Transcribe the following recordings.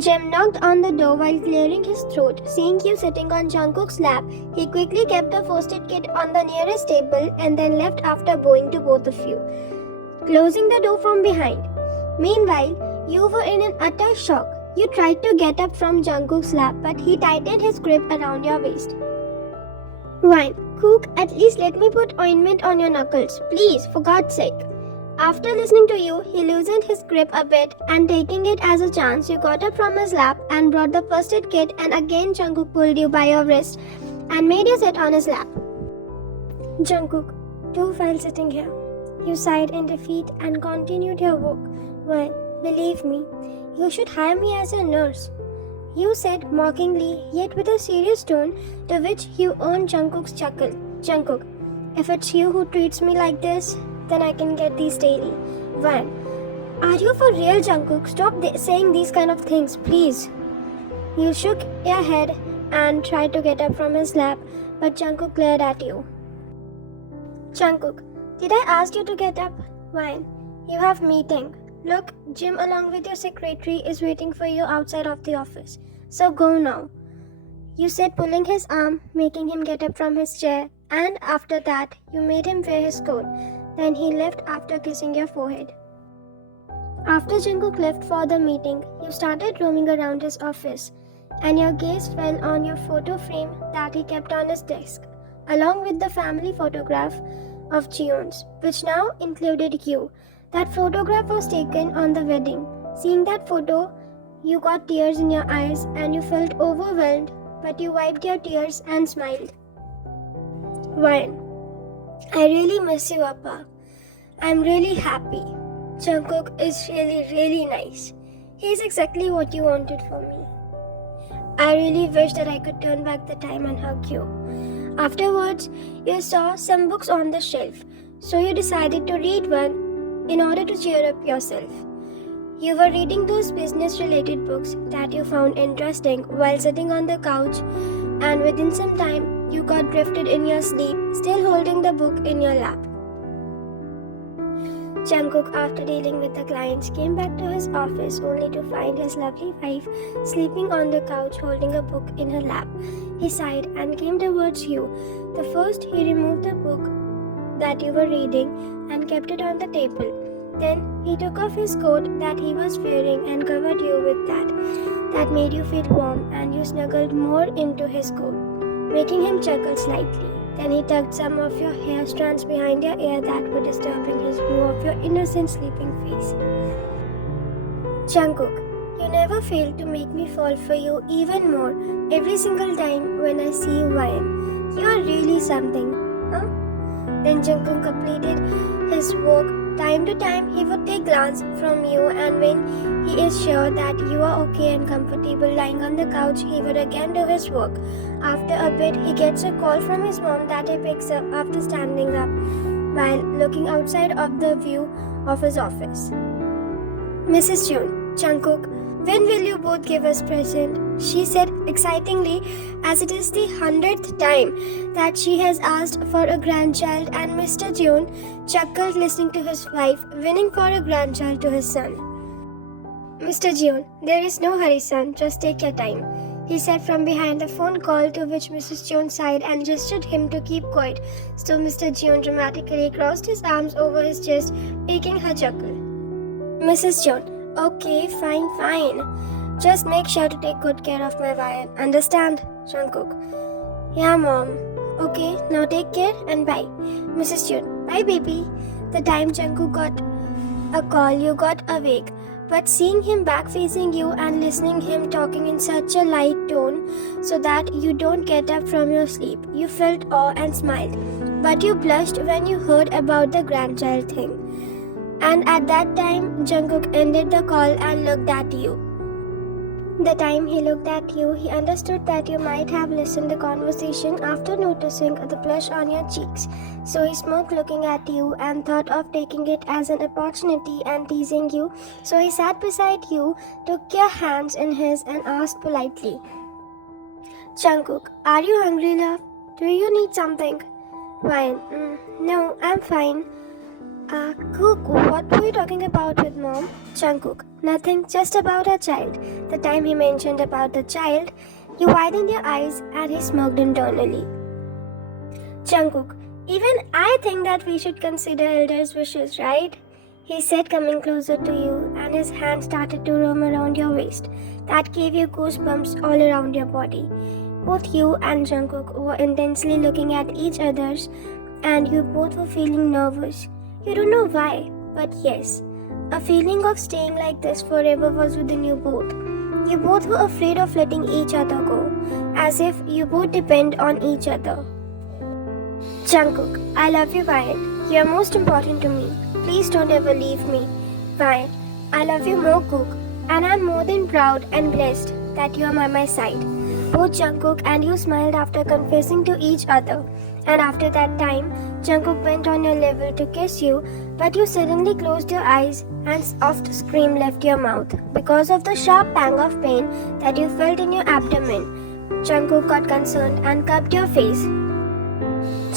Jim knocked on the door while clearing his throat. Seeing you sitting on Jungkook's lap, he quickly kept the first aid kit on the nearest table and then left after bowing to both of you, closing the door from behind. Meanwhile, you were in an utter shock. You tried to get up from Jungkook's lap, but he tightened his grip around your waist. Wine, Kook, at least let me put ointment on your knuckles. Please, for God's sake. After listening to you, he loosened his grip a bit and taking it as a chance, you got up from his lap and brought the first aid kit and again Jungkook pulled you by your wrist and made you sit on his lap. Jungkook, do while sitting here. You sighed in defeat and continued your walk. Well, believe me, you should hire me as a nurse. You said mockingly, yet with a serious tone, to which you earned Jungkook's chuckle. Jungkook, if it's you who treats me like this, then I can get these daily. One. Are you for real, Jungkook? Stop saying these kind of things, please. You shook your head and tried to get up from his lap, but Jungkook glared at you. Jungkook, did I ask you to get up? Wine, you have meeting. Look, Jim along with your secretary is waiting for you outside of the office. So go now. You said, pulling his arm, making him get up from his chair, and after that, you made him wear his coat. Then he left after kissing your forehead. After Jungkook left for the meeting, you started roaming around his office, and your gaze fell on your photo frame that he kept on his desk, along with the family photograph of Jeon's, which now included you. That photograph was taken on the wedding. Seeing that photo, you got tears in your eyes and you felt overwhelmed, but you wiped your tears and smiled. Wine. I really miss you, Appa. I'm really happy. Jungkook is really nice. He's exactly what you wanted for me. I really wish that I could turn back the time and hug you. Afterwards, you saw some books on the shelf, so you decided to read one in order to cheer up yourself. You were reading those business-related books that you found interesting while sitting on the couch, and within some time, you got drifted in your sleep, still holding the book in your lap. Jungkook, after dealing with the clients, came back to his office only to find his lovely wife sleeping on the couch holding a book in her lap. He sighed and came towards you. The first, he removed the book that you were reading and kept it on the table. Then he took off his coat that he was wearing and covered you with that. That made you feel warm and you snuggled more into his coat, making him chuckle slightly. Then he tugged some of your hair strands behind your ear that were disturbing his view of your innocent sleeping face. Jungkook, you never fail to make me fall for you even more every single time when I see you whine. You are really something, huh? Then Jungkook completed his work. Time to time, he would take glance from you, and when he is sure that you are okay and comfortable lying on the couch, he would again do his work. After a bit, he gets a call from his mom that he picks up after standing up while looking outside of the view of his office. Mrs. June, Jungkook, when will you both give us present? She said excitingly, as it is the 100th time that she has asked for a grandchild, and Mr. June chuckled listening to his wife winning for a grandchild to his son. Mr. June, there is no hurry, son, just take your time, he said from behind the phone call, to which Mrs. June sighed and gestured him to keep quiet. So Mr. June dramatically crossed his arms over his chest, making her chuckle. Mrs. June, okay, fine. Just make sure to take good care of my wife. Understand, Jungkook? Yeah, Mom. Okay, now take care and bye. Mrs. June, bye, baby. The time Jungkook got a call, you got awake. But seeing him back facing you and listening him talking in such a light tone so that you don't get up from your sleep, you felt awe and smiled. But you blushed when you heard about the grandchild thing. And at that time, Jungkook ended the call and looked at you. The time he looked at you, he understood that you might have listened to the conversation after noticing the blush on your cheeks. So he smirked looking at you and thought of taking it as an opportunity and teasing you. So he sat beside you, took your hands in his and asked politely, Jungkook, are you hungry, love? Do you need something? Wine, no, I'm fine. Cook, what were you talking about with mom? Jungkook, nothing, just about our child. The time he mentioned about the child, you widened your eyes and he smirked internally. Jungkook, even I think that we should consider elders' wishes, right? He said, coming closer to you, and his hand started to roam around your waist. That gave you goosebumps all around your body. Both you and Jungkook were intensely looking at each other's, and you both were feeling nervous. You don't know why, but yes, a feeling of staying like this forever was within you both. You both were afraid of letting each other go, as if you both depend on each other. Jungkook, I love you, Wyatt. You are most important to me. Please don't ever leave me. Wyatt, I love you more, Cook, and I'm more than proud and blessed that you are by my side. Both Jungkook and you smiled after confessing to each other. And after that time, Jungkook went on your level to kiss you, but you suddenly closed your eyes and soft scream left your mouth because of the sharp pang of pain that you felt in your abdomen. Jungkook got concerned and cupped your face.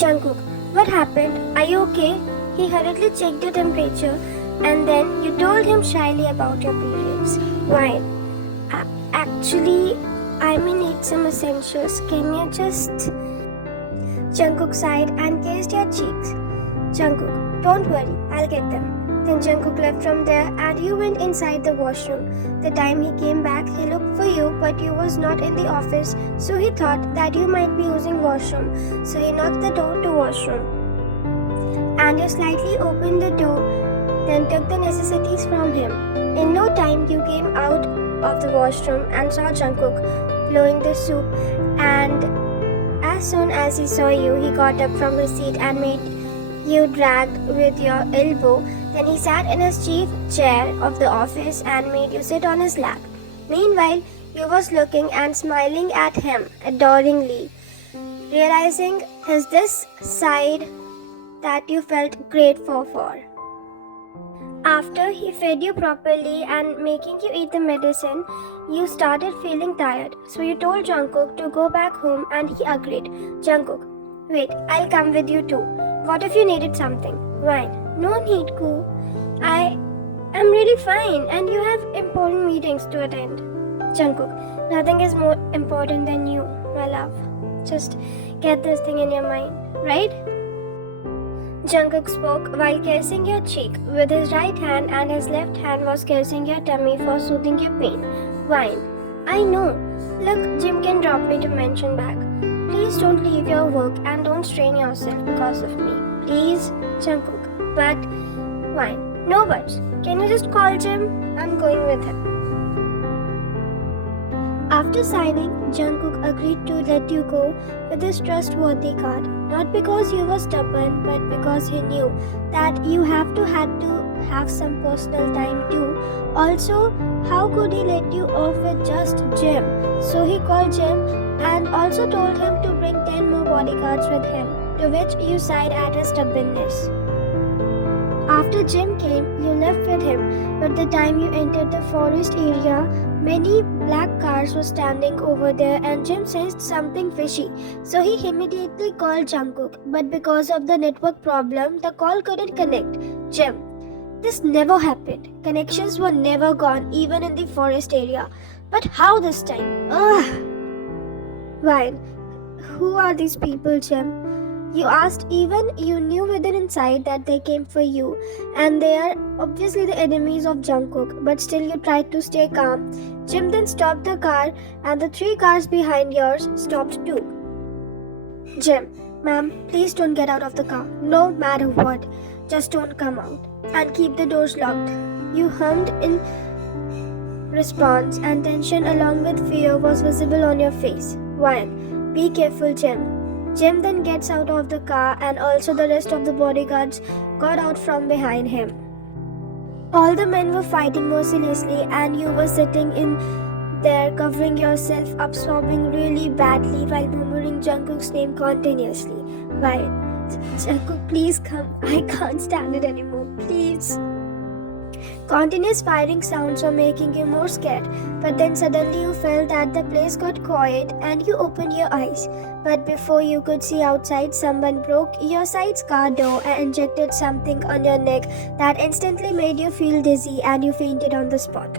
Jungkook, what happened? Are you okay? He hurriedly checked your temperature and then you told him shyly about your periods. Why? Actually, I may need some essentials. Can you just... Jungkook sighed and kissed your cheeks. Jungkook, don't worry, I'll get them. Then Jungkook left from there and you went inside the washroom. The time he came back, he looked for you but you was not in the office, so he thought that you might be using washroom. So he knocked the door to washroom. And you slightly opened the door, then took the necessities from him. In no time, you came out of the washroom and saw Jungkook blowing the soup, and as soon as he saw you, he got up from his seat and made you drag with your elbow. Then he sat in his chief chair of the office and made you sit on his lap. Meanwhile, you was looking and smiling at him adoringly, realizing his this side that you felt grateful for. After he fed you properly and making you eat the medicine, you started feeling tired. So you told Jungkook to go back home and he agreed. Jungkook, wait, I'll come with you too. What if you needed something? Why? No need, Koo. I am really fine and you have important meetings to attend. Jungkook, nothing is more important than you, my love. Just get this thing in your mind, right? Jungkook spoke while kissing your cheek with his right hand and his left hand was kissing your tummy for soothing your pain. Whine. I know. Look, Jim can drop me to mention back. Please don't leave your work and don't strain yourself because of me. Please, Jungkook. But, whine. No words. Can you just call Jim? I'm going with him. After signing, Jungkook agreed to let you go with his trustworthy card. Not because you were stubborn, but because he knew that you had to have some personal time too. Also, how could he let you off with just Jim? So he called Jim and also told him to bring 10 more bodyguards with him, to which you sighed at his stubbornness. After Jim came, you left with him, but the time you entered the forest area, many black cars were standing over there and Jim sensed something fishy. So he immediately called Jungkook, but because of the network problem, the call couldn't connect. Jim, this never happened. Connections were never gone, even in the forest area. But how this time? Ugh! Why? Who are these people, Jim? You asked, even you knew within inside that they came for you, and they are obviously the enemies of Jungkook, but still you tried to stay calm. Jim then stopped the car, and the 3 cars behind yours stopped too. Jim, ma'am, please don't get out of the car, no matter what. Just don't come out, and keep the doors locked. You hummed in response, and tension along with fear was visible on your face. Why? Be careful, Jim. Jim then gets out of the car and also the rest of the bodyguards got out from behind him. All the men were fighting mercilessly and you were sitting in there covering yourself up, sobbing really badly while murmuring Jungkook's name continuously. Why? Jungkook, please come. I can't stand it anymore. Please. Continuous firing sounds were making you more scared, but then suddenly you felt that the place got quiet and you opened your eyes. But before you could see outside, someone broke your side's car door and injected something on your neck that instantly made you feel dizzy and you fainted on the spot.